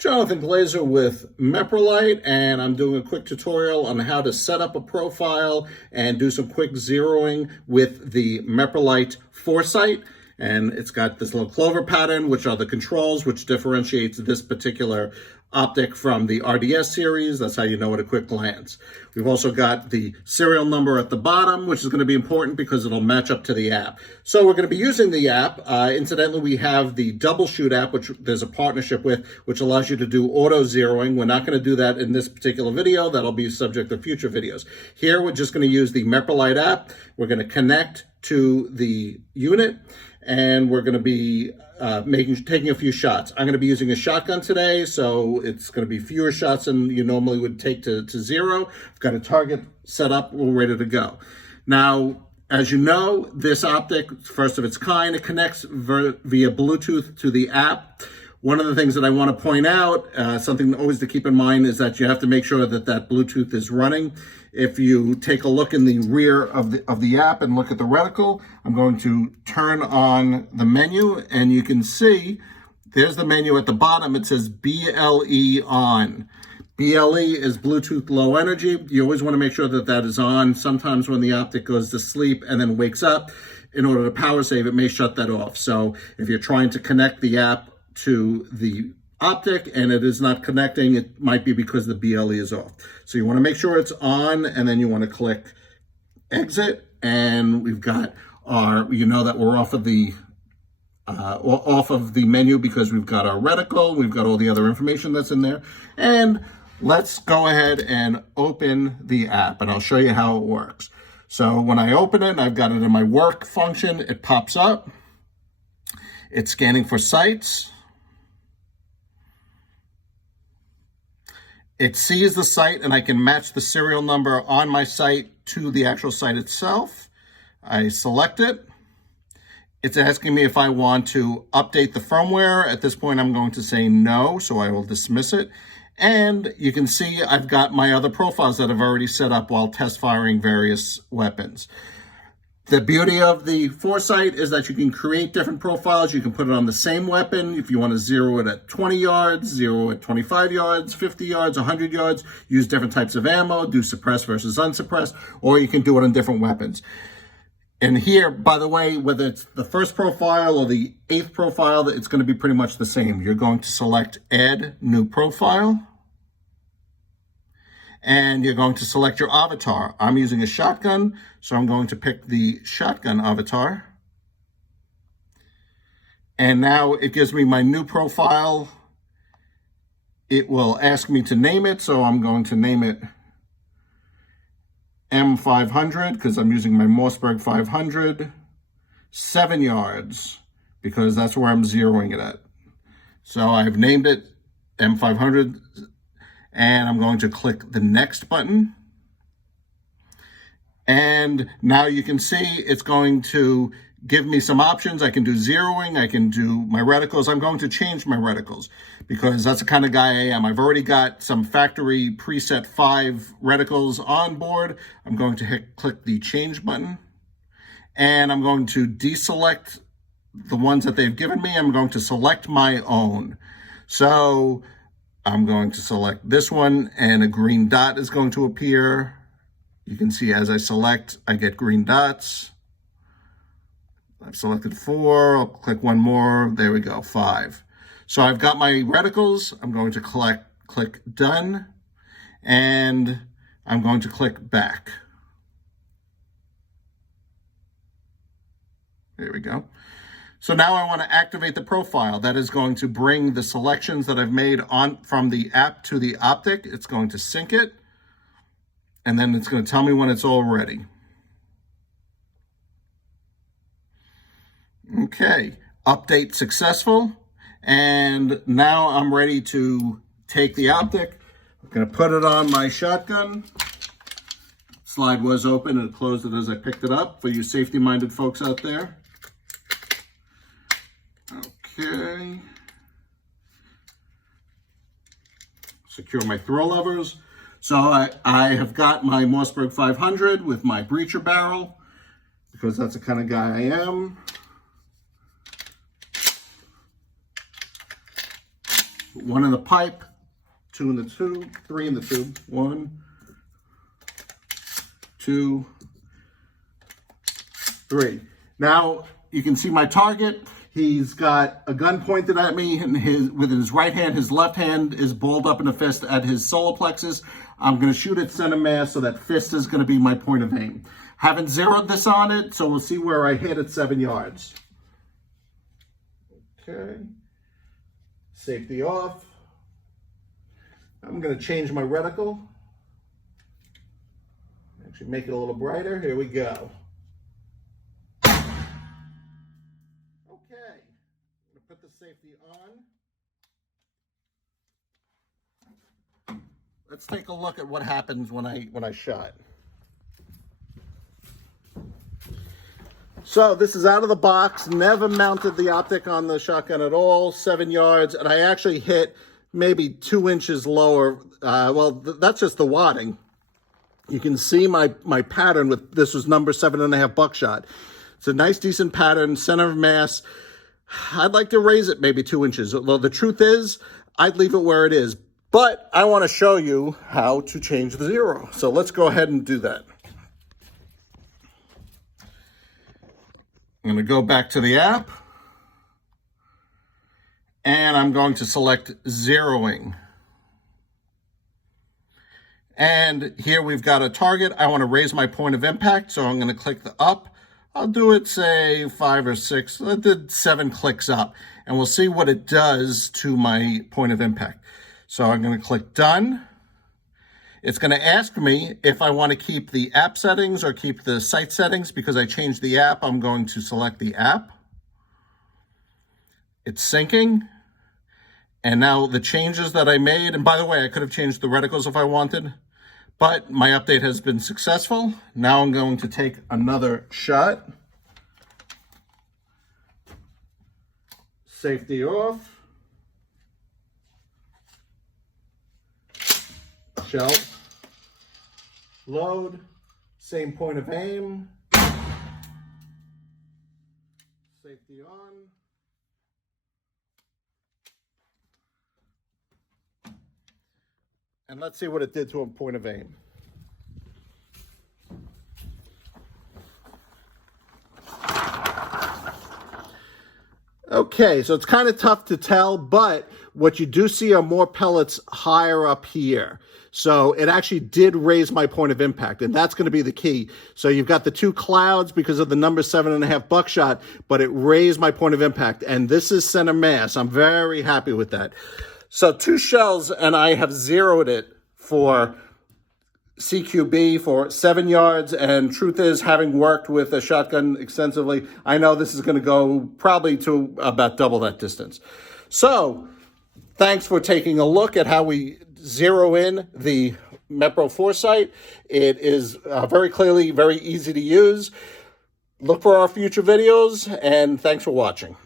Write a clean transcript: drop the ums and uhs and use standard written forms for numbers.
Jonathan Glazer with Meprolight, and I'm doing a quick tutorial on how to set up a profile and do some quick zeroing with the Meprolight Foresight. And it's got this little clover pattern, which are the controls, which differentiates this particular optic from the RDS series. That's how you know at a quick glance. We've also got the serial number at the bottom, which is going to be important because it'll match up to the app. So we're going to be using the app. Incidentally, we have the Double Shoot app, which there's a partnership with, which allows you to do auto zeroing. We're not going to do that in this particular video. That'll be subject to future videos. Here, we're just going to use the Meprolight app. We're going to connect to the unit, and we're going to be taking a few shots. I'm going to be using a shotgun today, so it's going to be fewer shots than you normally would take to zero. I've got a target set up. We're ready to go. Now, as you know, this optic, first of its kind, it connects via Bluetooth to the app. One of the things that I want to point out, something always to keep in mind, is that you have to make sure that that Bluetooth is running. If you take a look in the rear of the app and look at the reticle, I'm going to turn on the menu, and you can see there's the menu at the bottom. It says BLE on. BLE is Bluetooth Low Energy. You always want to make sure that that is on. Sometimes when the optic goes to sleep and then wakes up, in order to power save, it may shut that off. So if you're trying to connect the app to the optic and it is not connecting, it might be because the BLE is off. So you want to make sure it's on, and then you want to click exit, and we've got our, you know that we're off of the menu because we've got our reticle, we've got all the other information that's in there. And let's go ahead and open the app, and I'll show you how it works. So when I open it, I've got it in my work function, it pops up. It's scanning for sites. It sees the site, and I can match the serial number on my site to the actual site itself. I select it. It's asking me if I want to update the firmware. At this point, I'm going to say no, so I will dismiss it. And you can see I've got my other profiles that I've already set up while test firing various weapons. The beauty of the Foresight is that you can create different profiles. You can put it on the same weapon. If you want to zero it at 20 yards, zero at 25 yards, 50 yards, 100 yards, use different types of ammo, do suppressed versus unsuppressed, or you can do it on different weapons. And here, by the way, whether it's the first profile or the 8th profile, it's going to be pretty much the same. You're going to select Add New Profile, and you're going to select your avatar. I'm using a shotgun, so I'm going to pick the shotgun avatar. And now it gives me my new profile. It will ask me to name it, so I'm going to name it M500 because I'm using my Mossberg 500, 7 yards, because that's where I'm zeroing it at. So I've named it M500, and I'm going to click the next button. And now you can see it's going to give me some options. I can do zeroing, I can do my reticles. I'm going to change my reticles because that's the kind of guy I am. I've already got some factory preset 5 reticles on board. I'm going to click the change button, and I'm going to deselect the ones that they've given me. I'm going to select my own. So I'm going to select this one, and a green dot is going to appear. You can see as I select, I get green dots. I've selected 4, I'll click one more, there we go, 5. So I've got my reticles, I'm going to click done, and I'm going to click back. There we go. So now I want to activate the profile. That is going to bring the selections that I've made on from the app to the optic. It's going to sync it, and then it's going to tell me when it's all ready. Okay, update successful. And now I'm ready to take the optic. I'm going to put it on my shotgun. Slide was open and closed it as I picked it up for you safety-minded folks out there. Okay. Secure my throw levers. So I have got my Mossberg 500 with my breacher barrel because that's the kind of guy I am. 1 in the pipe, 2 in the tube, 3 in the tube. 1, 2, 3. Now you can see my target. He's got a gun pointed at me, and with his right hand, his left hand is balled up in a fist at his solar plexus. I'm going to shoot at center mass, so that fist is going to be my point of aim. Haven't zeroed this on it, so we'll see where I hit at 7 yards. Okay. Safety off. I'm going to change my reticle. Actually make it a little brighter. Here we go. Put the safety on. Let's take a look at what happens when I shot. So this is out of the box. Never mounted the optic on the shotgun at all. 7 yards, and I actually hit maybe 2 inches lower. That's just the wadding. You can see my pattern with this was number 7.5 buckshot. It's a nice, decent pattern, center of mass. I'd like to raise it maybe 2 inches. Although the truth is, I'd leave it where it is. But I want to show you how to change the zero. So let's go ahead and do that. I'm going to go back to the app. And I'm going to select zeroing. And here we've got a target. I want to raise my point of impact. So I'm going to click the up. I'll do it, say, 5 or 6. I did 7 clicks up, and we'll see what it does to my point of impact. So I'm going to click done. It's going to ask me if I want to keep the app settings or keep the site settings. Because I changed the app, I'm going to select the app. It's syncing. And now the changes that I made, and by the way, I could have changed the reticles if I wanted. But my update has been successful. Now I'm going to take another shot. Safety off. Shell. Load. Same point of aim. Safety on. And let's see what it did to a point of aim. Okay, so it's kind of tough to tell, but what you do see are more pellets higher up here. So it actually did raise my point of impact, and that's going to be the key. So you've got the 2 clouds because of the number 7.5 buckshot, but it raised my point of impact. And this is center mass. I'm very happy with that. So 2 shells, and I have zeroed it for CQB for 7 yards. And truth is, having worked with a shotgun extensively, I know this is going to go probably to about double that distance. So thanks for taking a look at how we zero in the Meprolight Foresight. It is very clearly very easy to use. Look for our future videos, and thanks for watching.